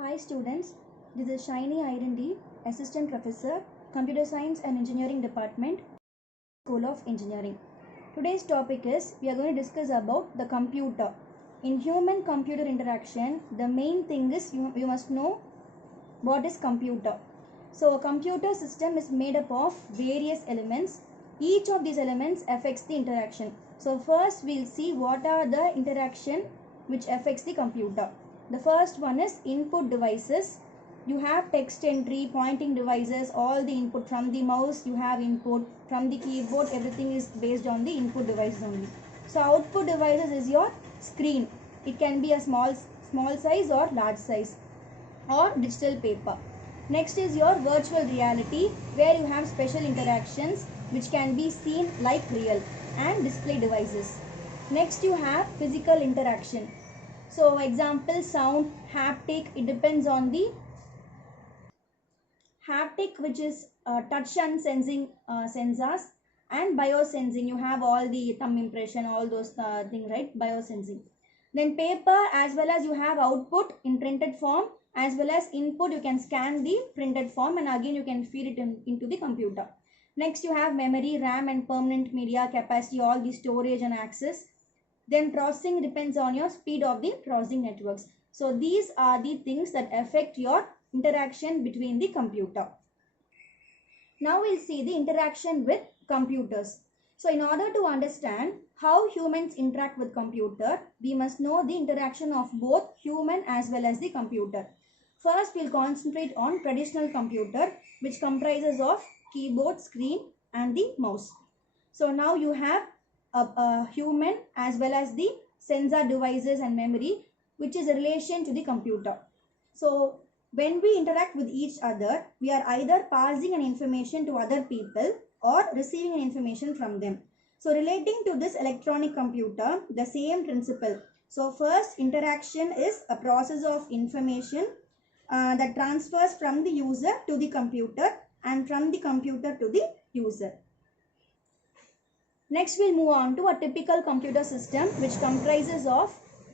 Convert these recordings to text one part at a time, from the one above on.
Hi students, this is Shiny Irandi, Assistant Professor, Computer Science and Engineering Department, School of Engineering. Today's topic is, we are going to discuss about the computer. In human-computer interaction, the main thing is you must know what is computer. So a computer system is made up of various elements. Each of these elements affects the interaction. So first we'll see what are the interaction which affects the computer. The first one is input devices. You have text entry, pointing devices, all the input. From the mouse you have input, from the keyboard everything is based on the input devices only. So output devices is your screen. It can be a small size or large size, or digital paper. Next is your virtual reality, where you have special interactions which can be seen like real, and display devices. Next you have physical interaction. So example, sound, haptic, it depends on the haptic, which is touch and sensing sensors, and biosensing, you have all the thumb impression, all those things, right? Biosensing. Then paper, as well as you have output in printed form, as well as input, you can scan the printed form and again you can feed it into the computer. Next you have memory, RAM and permanent media capacity, all the storage and access. Then processing depends on your speed of the processing networks. So these are the things that affect your interaction between the computer. Now we'll see the interaction with computers. So in order to understand how humans interact with computer, we must know the interaction of both human as well as the computer. First, we'll concentrate on traditional computer, which comprises of keyboard, screen and the mouse. So now you have a human as well as the sensor devices and memory, which is a relation to the computer. So when we interact with each other, we are either passing an information to other people or receiving an information from them. So relating to this electronic computer, the same principle. So first, interaction is a process of information that transfers from the user to the computer and from the computer to the user. Next, we'll move on to a typical computer system, which comprises of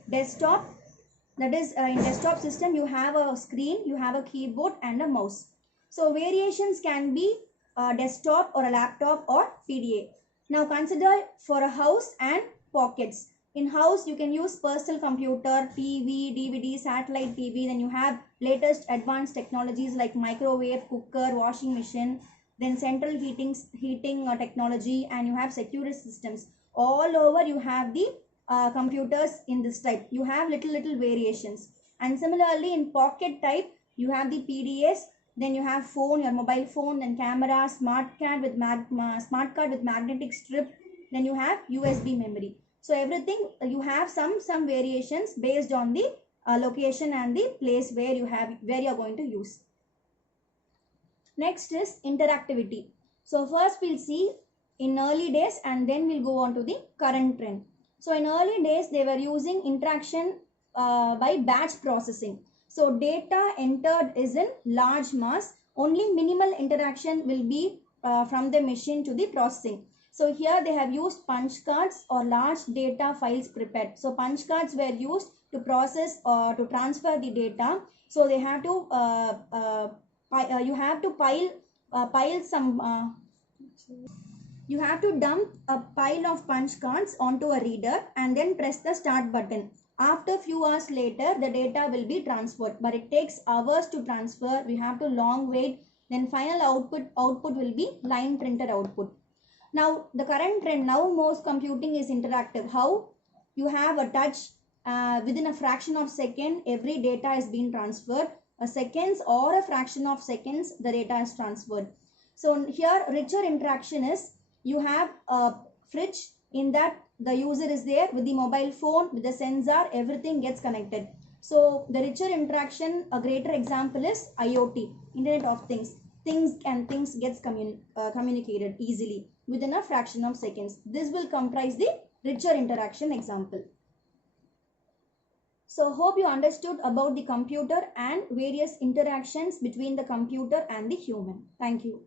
desktop. That is, in desktop system, you have a screen, you have a keyboard and a mouse. So variations can be a desktop or a laptop or PDA. Now consider for a house and pockets. In house, you can use personal computer, TV, DVD, satellite TV. Then you have latest advanced technologies like microwave, cooker, washing machine. Then central heating technology, and you have security systems. All over you have the computers in this type. You have little variations. And similarly in pocket type, you have the PDAs. Then you have phone, your mobile phone, then camera, smart card with magnetic strip. Then you have USB memory. So everything you have some variations based on the location and the place where you are going to use. Next is interactivity. So first we'll see in early days and then we'll go on to the current trend. So in early days, they were using interaction by batch processing. So data entered is in large mass. Only minimal interaction will be from the machine to the processing. So here they have used punch cards or large data files prepared. So punch cards were used to process or to transfer the data. So they have to you have to pile some. You have to dump a pile of punch cards onto a reader and then press the start button. After few hours later, the data will be transferred, but it takes hours to transfer. We have to long wait. Then final output will be line printed output. Now the current trend, now most computing is interactive. How? You have a touch within a fraction of second, every data is being transferred. A seconds or a fraction of seconds, the data is transferred. So here richer interaction is, you have a fridge, in that the user is there with the mobile phone, with the sensor, everything gets connected. So the richer interaction, a greater example is IoT, Internet of Things. Things gets communicated easily within a fraction of seconds. This will comprise the richer interaction example. So hope you understood about the computer and various interactions between the computer and the human. Thank you.